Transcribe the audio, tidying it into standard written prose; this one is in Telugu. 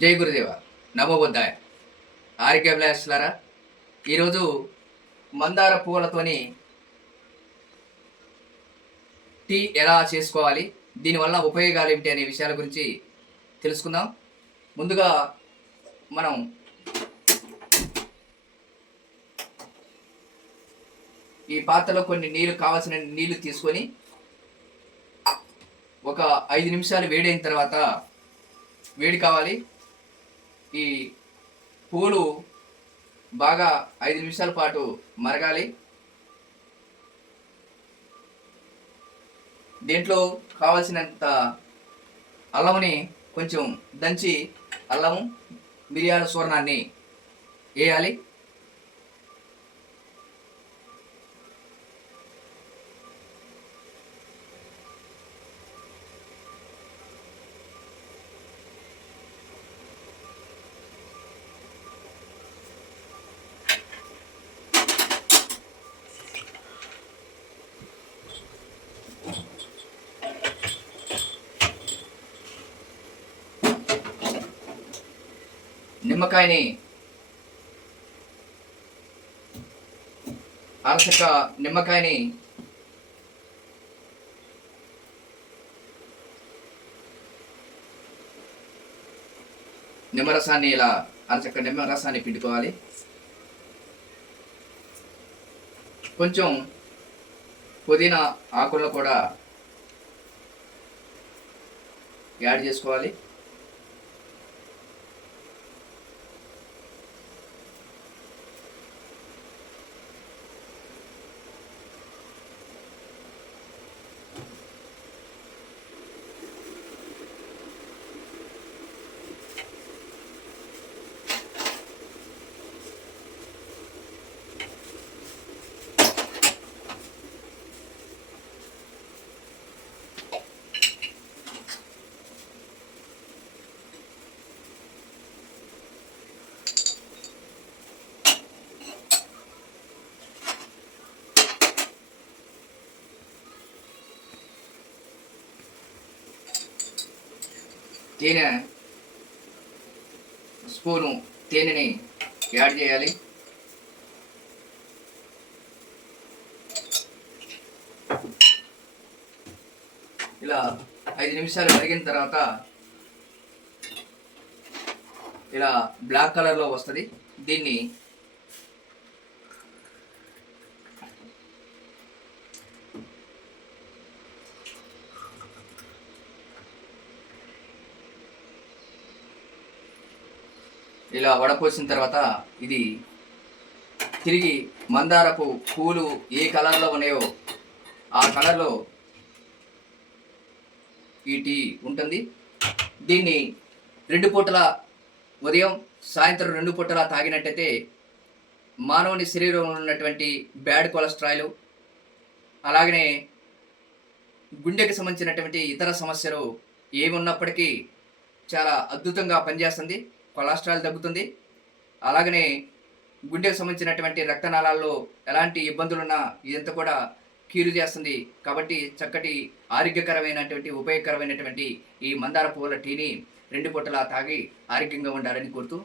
జై గురుదేవ నమో బుద్ధాయ ఆరోగ్యాభిలాషులారా. ఈరోజు మందార పువ్వులతోని టీ ఎలా చేసుకోవాలి, దీనివల్ల ఉపయోగాలు ఏమిటి అనే విషయాల గురించి తెలుసుకుందాం. ముందుగా మనం ఈ పాత్రలో కొన్ని కావాల్సిన నీళ్లు తీసుకొని ఒక 5 నిమిషాలు వేడైన తర్వాత, వేడి కావాలి, ఈ పూలు బాగా 5 నిమిషాల పాటు మరగాలి. దీంట్లో కావాల్సినంత అల్లముని కొంచెం దంచి అల్లము మిరియాల చూర్ణాన్ని వేయాలి. నిమ్మకాయని అరచక్క నిమ్మకాయని నిమ్మరసాన్ని ఇలా అరచక్క నిమ్మరసాన్ని పిండుకోవాలి. కొంచెం పుదీనా ఆకులను కూడా యాడ్ చేసుకోవాలి. తేనె స్పూను తేనెని యాడ్ చేయాలి. ఇలా 5 నిమిషాలు మరిగిన తర్వాత ఇలా బ్లాక్ కలర్లో వస్తుంది. దీన్ని ఇలా వడపోసిన తర్వాత ఇది తిరిగి మందారపు పూలు ఏ కలర్లో ఉన్నాయో ఆ కలర్లో ఈ టీ ఉంటుంది. దీన్ని 2 పూటల, ఉదయం సాయంత్రం 2 పూటల తాగినట్టయితే మానవుని శరీరంలో ఉన్నటువంటి బ్యాడ్ కొలెస్ట్రాల్, అలాగనే గుండెకి సంబంధించినటువంటి ఇతర సమస్యలు ఏమి ఉన్నప్పటికీ చాలా అద్భుతంగా పనిచేస్తుంది. కొలెస్ట్రాల్ తగ్గుతుంది. అలాగనే గుండెకు సంబంధించినటువంటి రక్తనాళాల్లో ఎలాంటి ఇబ్బందులున్నా ఇదంతా కూడా క్యూర్ చేస్తుంది. కాబట్టి చక్కటి ఆరోగ్యకరమైనటువంటి ఉపయోగకరమైనటువంటి ఈ మందార పువ్వుల టీని 2 పూటలా తాగి ఆరోగ్యంగా ఉండాలని కోరుతూ